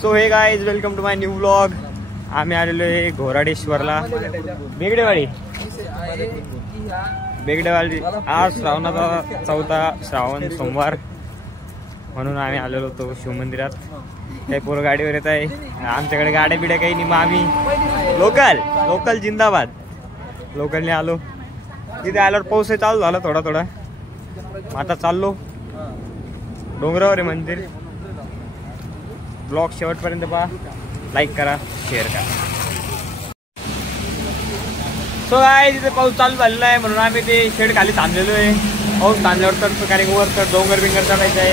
So hey guys welcome to my new vlog. आम्ही आलेलो आहे घोराडेश्वरला, बेगडेवाडी। आज श्रावणाचा 4था श्रावण सोमवार म्हणून आम्ही आलेलो होतो शिवमंदिरात। काही पोरं गाडीवर येत आहे, आमच्याकडे गाड्या बिड्या काही नाही, मग आम्ही लोकल जिंदाबाद लोकलने आलो। तिथे आल्यावर पाऊस चालू झाला थोडा थोडा, आता चाललो डोंगरावर आहे मंदिर। ब्लॉग शेवटपर्यंत पहा, लाईक करा, शेअर करा। सो काय तिथे पाऊस चालू झालेला आहे म्हणून आम्ही ते शेड खाली थांबलेलो आहे। पाऊस थांबल्यावर तर कारण वर तर डोंगर बिंगर चढायचं आहे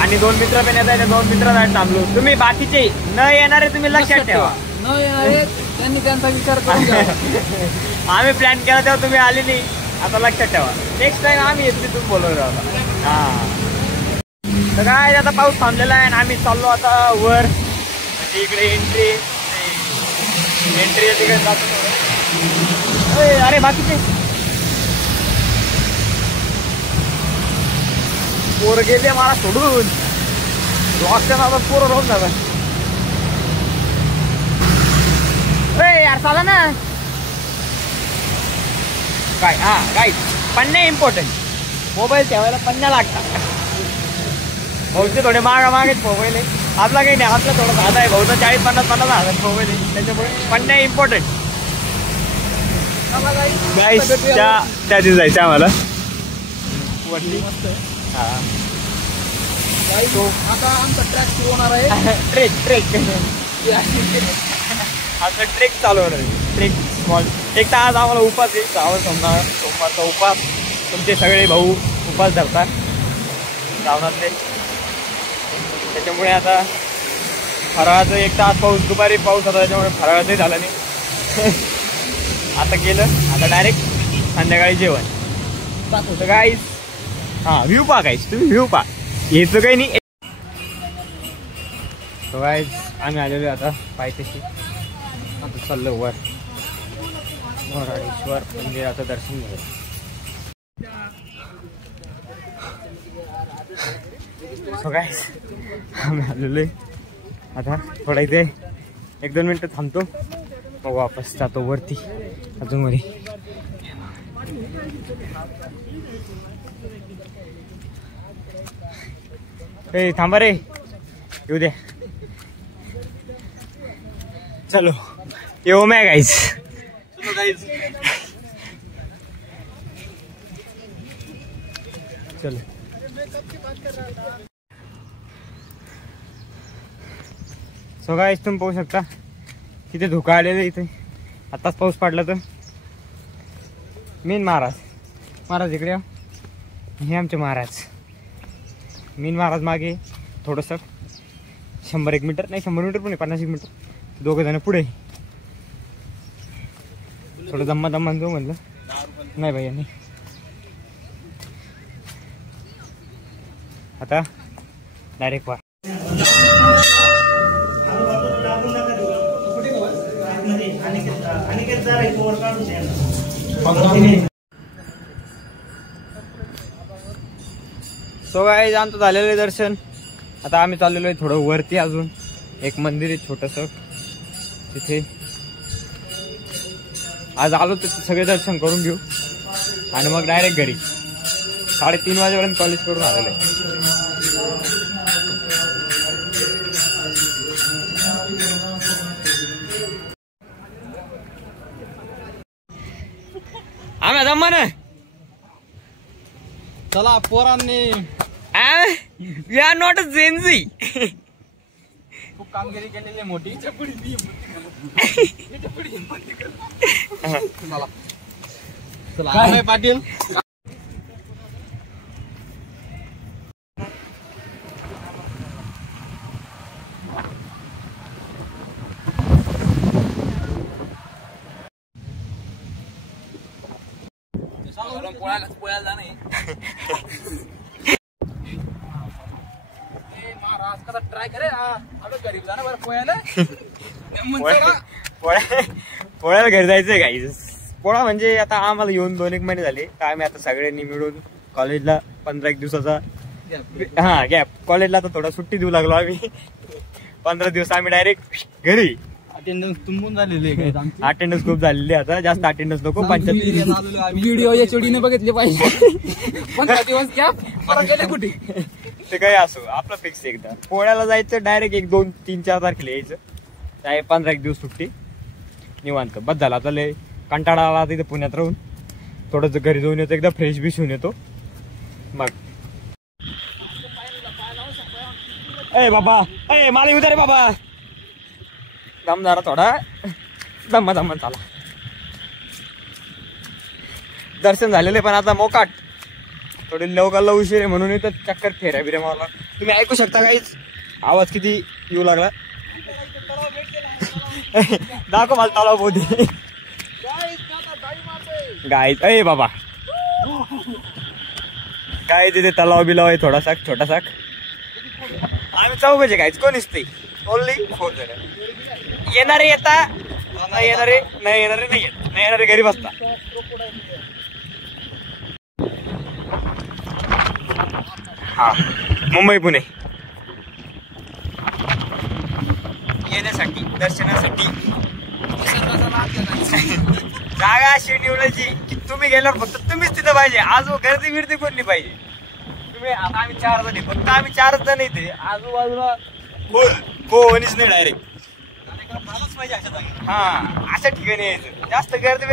आणि 2 मित्र पण येत आहे, 2 मित्रांसाठी थांबलो। तुम्ही बाकीचे न येणारे तुम्ही लक्षात ठेवा, न येणारे त्यांनी त्यांचा विचार करून घ्या। आम्ही प्लॅन केला तेव्हा तुम्ही आले नाही, आता लक्षात ठेवा, नेक्स्ट टाइम आम्ही येतो तुम्ही बोलवलं होता। हा तर काय आता पाऊस थांबलेला आहे आणि आम्ही चाललो आता वर, म्हणजे इकडे एंट्री तिकडे जातो। अरे बाकीचे पोरं गेले मला सोडून, ब्लॉकच्या नावात पोरं रोज झालं। यार चाला ना काय। हा काय पन्ने इम्पॉर्टंट, मोबाईल ठेवायला पन्न्या लागतात। भाऊचे थोडे मागेच मोबाईल आहे, आपला काही नाही, आपला थोडा साधा आहे। भाऊचा 40-50 हजार मोबाईल आहे, त्याच्यामुळे पन्न्या इम्पॉर्टंट। त्या दिवशी जायचं आम्हाला वडली। हा आता आमचा ट्रॅक सुरू होणार आहे। ट्रेक आता ट्रेक चालू होणार आहे। ट्रेक स्मॉल एक तर आज आम्हाला उपास आहे, सोमवारचा उपास। तुमचे सगळे भाऊ उपास धरतात श्रावणातले, त्याच्यामुळे आता फराळाचं एक तास पाऊस, दुपारी पाऊस होता त्याच्यामुळे फराळाचंही झालं नाही। आता केलं, आता डायरेक्ट संध्याकाळी जेवण तर गाईस। हा व्ह्यू पहा गाईस, तुम्ही व्ह्यू पहा, यायचं काही नाही। तो गाईस आम्ही आलेलो आता पायथ्याशी, आता चाललो वर घोराडेश्वर मंदिराचं दर्शन घ्यायचं। सो गाईस आम्ही आलेलो आहे आता, थोडा इथे 1-2 मिनटं थांबतो, मग वापस जातो वरती अजून वरी। ए थांबा रे, येऊ दे, चलो येऊ मैं गाइस। चलो सो गाइस तुम्ही पाहू शकता तिथे धुका आलेलं इथे, आताच पाऊस पडला तर। मीन महाराज इकडे, हे आमचे महाराज मीन महाराज मागे थोडंसं 100-1 मीटर नाही, 100 मीटर पण नाही, 50 मीटर, 2 जण पुढे। थोडं दम्मा जाऊ म्हणलं, नाही भैया नाही। आता डायरेक्ट वा सो गाईज आमचं झालेलं आहे दर्शन। आता आम्ही चाललेलो आहे थोडं वरती, अजून एक मंदिर आहे छोटंसं तिथे। आज आलो तर सगळे दर्शन करून घेऊ आणि मग डायरेक्ट घरी। 3:30 वाजेपर्यंत कॉलेज करून आलेलो आहे। आम्ही जमा ना, चला पोरांनी, we are not a gen Z. खूप कामगिरी केलेली मोठी। चला पाटील, पोळ्याला जाणे महाराज कसा ट्राय करे, गरीब जाणं बरं पोळ्याला। पोळ्याला घरी जायचंय गाईज। पोळा म्हणजे आता आम्हाला येऊन 2-1 महिने झाले, तर आम्ही आता सगळ्यांनी मिळून कॉलेजला 15-1 दिवसाचा हा गॅप. कॉलेजला तर थोडा सुट्टी देऊ लागलो आम्ही. 15 दिवस आम्ही डायरेक्ट घरी. अटेंडन्स तुंबून झालेले अटेंडन्स खूप झालेली आता. जास्त अटेंडन्स नको. 75 व्हिडिओ एचओडी ने बघितले पाहिजे. 15 दिवस गॅप परत गेले कुठे. ते काही असो आपलं फिक्स एकदा. पोळ्याला जायचं डायरेक्ट 1, 2, 3, 4 तारखेला यायचं. काय 15 दिवस सुट्टी निवांत. बस झाला आता. लय कंटाळा आला तिथे पुण्यात राहून. थोडंसं घरी जाऊन येतो. एकदा फ्रेश बिश होऊन येतो. मग ए बाबा ए मला येऊ दे रे बाबा. दम जरा थोडा दम चाला. दर्शन झालेले पण आता मोकाट. थोडी लवकरला उशीर आहे म्हणून इथं चक्कर फेऱ्या बिऱ्या मारला. तुम्ही ऐकू शकता काहीच आवाज किती येऊ लागला. दाखव मला तलाव बोधी. गाय अय बाबा काय तिथे तलाव बिलाव आहे थोडासा छोटासा. आम्ही चौघचे गायच कोणीच नाही. ओनली 4 जण. येणारे येता नाही येणारे नाही येणारे नाही येत. नाही येणारे घरी बसता. हा मुंबई पुणे येण्यासाठी दर्शनासाठी जागा अशी निवडायची की तुम्ही गेल्यावर फक्त तुम्हीच तिथं पाहिजे. आज गर्दी बिर्दी कोण नाही पाहिजे. तुम्ही आता आम्ही 4 जण आहे. फक्त आम्ही 4 जण येते. आजूबाजूला कोणीच नाही. डायरेक्ट हा अशा ठिकाणी यायचं. जास्त गर्दी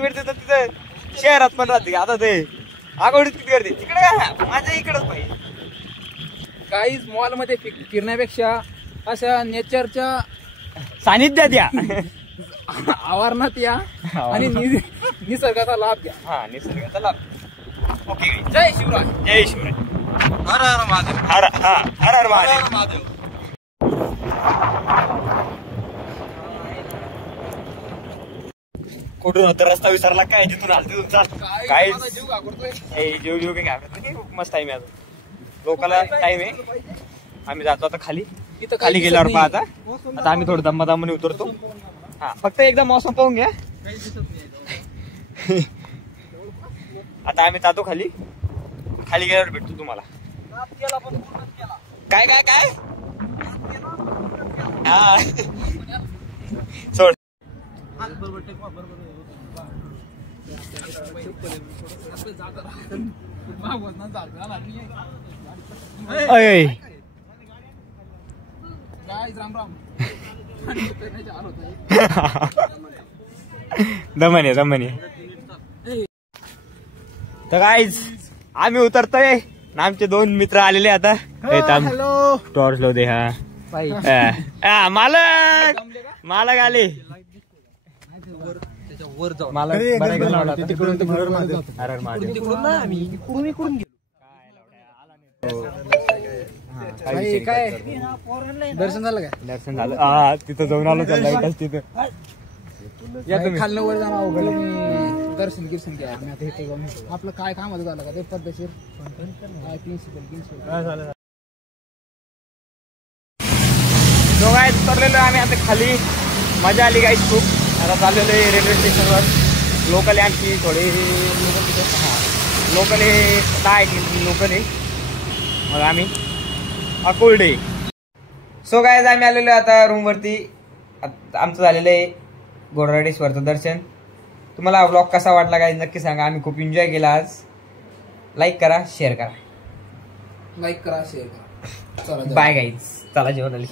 बिर्दी तर तिथं शहरात पण राहते. आता ते आगवडीत किती गर्दी तिकडे का माझ्या इकडच पाहिजे. काहीच मॉल मध्ये फिरण्यापेक्षा अशा नेचरच्या सानिध्यात या. आवारणात या आणि निसर्गाचा लाभ घ्या. हा निसर्गाचा लाभ. ओके जय शिवराय. जय शिवराय. हर हर महादेव. हर हर महादेव. कुठून होता रस्ता विसरला काय. तिथून आल तिथून चाल. काय जीव घाबरतोय. जीव काही घाबरत नाही. मस्त टाइम आहे आता. लोकाला टाइम आहे. आम्ही जातो आता खाली. खाली गेल्यावर पाहता. आता आम्ही थोडं दमाने उतरतो. हा फक्त एकदा मौसम पाहून घ्या. आता आम्ही जातो खाली. खाली गेल्यावर भेटतो तुम्हाला. काय काय काय हा सोड. दमन तर गाईज आम्ही उतरतोय. आमचे 2 मित्र आलेले आता. टॉर्च लो दे. हा मालक आले. काय दर्शन झालं काय. दर्शन झालं. हा तिथं जाऊन आलो. लाईट तिथं खाल्लं वर जाणार. मी दर्शन गिर्शन घ्या. आम्ही आता इथे जाऊन आपलं काय काम झालं का ते पद्धतशीर काय प्रिन्सिपल दोघांत उतरलेलो आम्ही आता खाली. मजा आली गाईस खूप. आता चाललेलो आहे रेल्वे स्टेशनवर. लोकल आहे आमची थोडी. लोकल आहे 10 लोकल आहे. मग आम्ही अकोल्डे. सो गाईज आम्ही आलेलो आहे आता रूमवरती. आमचं झालेलं आहे घोडराडेश्वरचं दर्शन. तुम्हाला हा ब्लॉग कसा वाटला गाईज नक्की सांगा. आम्ही खूप एन्जॉय केला आज. लाईक करा शेअर करा. शेअर करा. Bye guys. चला जेवण आली.